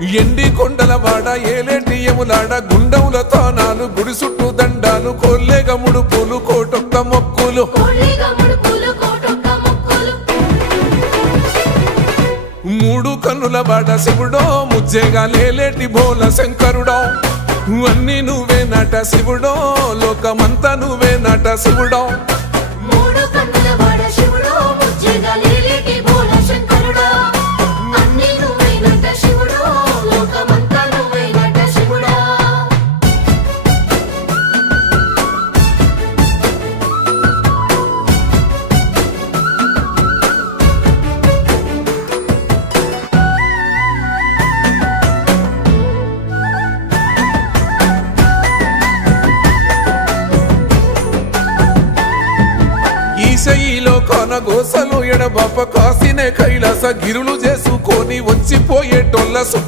ఎండి కొండల వాడ ఏలేటి యములాడ గుండముల తానాలు గుడి చుట్టూ దండాలు కొల్లేగ ముడుపులు కోటొక్క మొక్కులు మూడు కన్నుల వాడ శివుడో ముజ్జేగా లేలేటి బోల శంకరుడో అన్ని నువ్వే నట శివుడో లోకమంతా నువ్వే నట శివుడో ఈశయిలో కొనగోసలు ఎడబాప కాసినే కైలాస గిరులు చేసుకొని వచ్చిపోయేటోళ్ళ